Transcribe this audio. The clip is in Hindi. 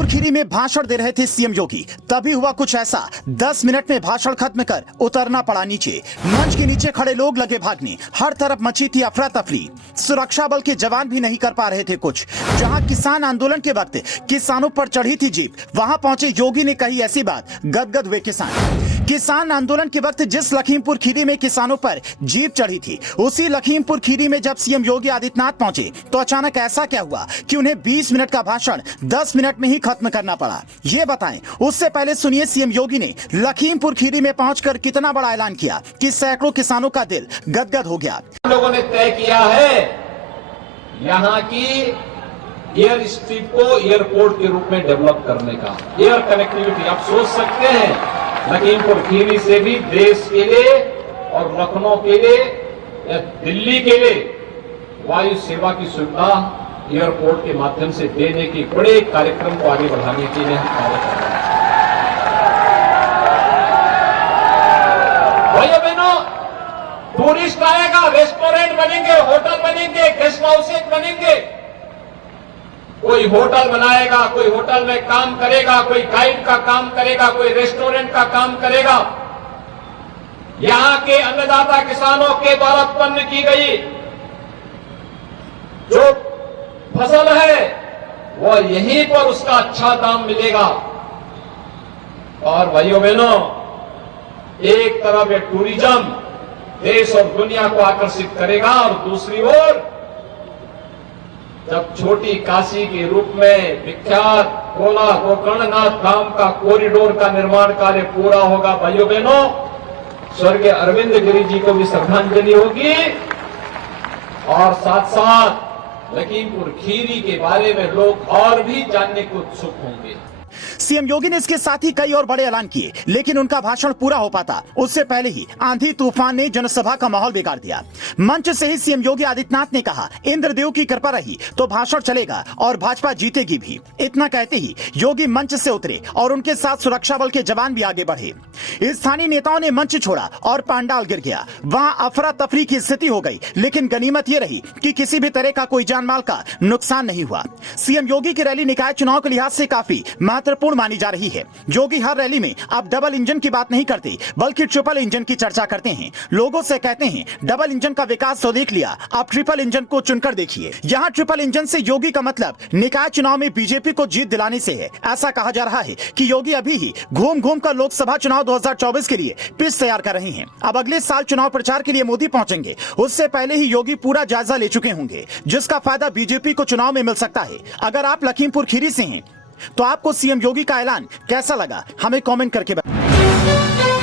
लखीमपुर खीरी में भाषण दे रहे थे सीएम योगी, तभी हुआ कुछ ऐसा। 10 मिनट में भाषण खत्म कर उतरना पड़ा नीचे। मंच के नीचे खड़े लोग लगे भागने, हर तरफ मची थी अफरा तफरी। सुरक्षा बल के जवान भी नहीं कर पा रहे थे कुछ। जहां किसान आंदोलन के वक्त किसानों पर चढ़ी थी जीप, वहां पहुंचे योगी ने कही ऐसी बात, गदगद हुए किसान आंदोलन के वक्त जिस लखीमपुर खीरी में किसानों पर जीप चढ़ी थी, उसी लखीमपुर खीरी में जब सीएम योगी आदित्यनाथ पहुंचे तो अचानक ऐसा क्या हुआ कि उन्हें 20 मिनट का भाषण 10 मिनट में ही खत्म करना पड़ा। ये बताएं। उससे पहले सुनिए सीएम योगी ने लखीमपुर खीरी में पहुंचकर कितना बड़ा ऐलान किया कि सैकड़ों किसानों का दिल गदगद हो गया। हम लोगों ने तय किया है यहाँ की एयर स्ट्रिप को एयरपोर्ट के रूप में डेवलप करने का। एयर कनेक्टिविटी आप सोच सकते हैं, लखीमपुर खीरी से भी देश के लिए और लखनऊ के लिए या दिल्ली के लिए वायु सेवा की सुविधा एयरपोर्ट के माध्यम से देने की बड़े कार्यक्रम को आगे बढ़ाने के लिए हम कार्य कर रहे हैं। भाइयों बहनों, टूरिस्ट आएगा, रेस्टोरेंट बनेंगे, होटल बनेंगे, गेस्ट हाउसेज बनेंगे। कोई होटल बनाएगा, कोई होटल में काम करेगा, कोई गाइड का काम करेगा, कोई रेस्टोरेंट का काम करेगा। यहां के अन्नदाता किसानों के द्वारा उत्पन्न की गई जो फसल है वो यहीं पर उसका अच्छा दाम मिलेगा। और भाइयों बहनों, एक तरफ ये टूरिज्म देश और दुनिया को आकर्षित करेगा और दूसरी ओर जब छोटी काशी के रूप में विख्यात कोला गोकर्णनाथ धाम का कॉरिडोर का निर्माण कार्य पूरा होगा, भाइयों बहनों, स्वर्गीय अरविंद गिरी जी को भी श्रद्धांजलि होगी और साथ साथ लखीमपुर खीरी के बारे में लोग और भी जानने को उत्सुक होंगे। सीएम योगी ने इसके साथ ही कई और बड़े ऐलान किए, लेकिन उनका भाषण पूरा हो पाता उससे पहले ही आंधी तूफान ने जनसभा का माहौल बिगाड़ दिया। मंच से ही सीएम योगी आदित्यनाथ ने कहा, इंद्रदेव की कृपा रही तो भाषण चलेगा और भाजपा जीतेगी भी। इतना कहते ही योगी मंच से उतरे और उनके साथ सुरक्षा बल के जवान भी आगे बढ़े। स्थानीय नेताओं ने मंच छोड़ा और पांडाल गिर गया। वहां अफरा तफरी की स्थिति हो गई, लेकिन गनीमत यह रही कि किसी भी तरह का कोई जानमाल का नुकसान नहीं हुआ। सीएम योगी की रैली निकाय चुनाव के लिहाज से काफी महत्वपूर्ण मानी जा रही है। योगी हर रैली में अब डबल इंजन की बात नहीं करते, बल्कि ट्रिपल इंजन की चर्चा करते हैं। लोगों से कहते हैं, डबल इंजन का विकास तो देख लिया, अब ट्रिपल इंजन को चुनकर देखिए। यहाँ ट्रिपल इंजन से योगी का मतलब निकाय चुनाव में बीजेपी को जीत दिलाने से है। ऐसा कहा जा रहा है कि योगी अभी ही घूम घूम कर लोकसभा चुनाव 2024 के लिए पिच तैयार कर रहे हैं। अब अगले साल चुनाव प्रचार के लिए मोदी पहुंचेंगे, उससे पहले ही योगी पूरा जायजा ले चुके होंगे, जिसका फायदा बीजेपी को चुनाव में मिल सकता है। अगर आप लखीमपुर खीरी से हैं तो आपको सीएम योगी का ऐलान कैसा लगा, हमें कमेंट करके बताएं।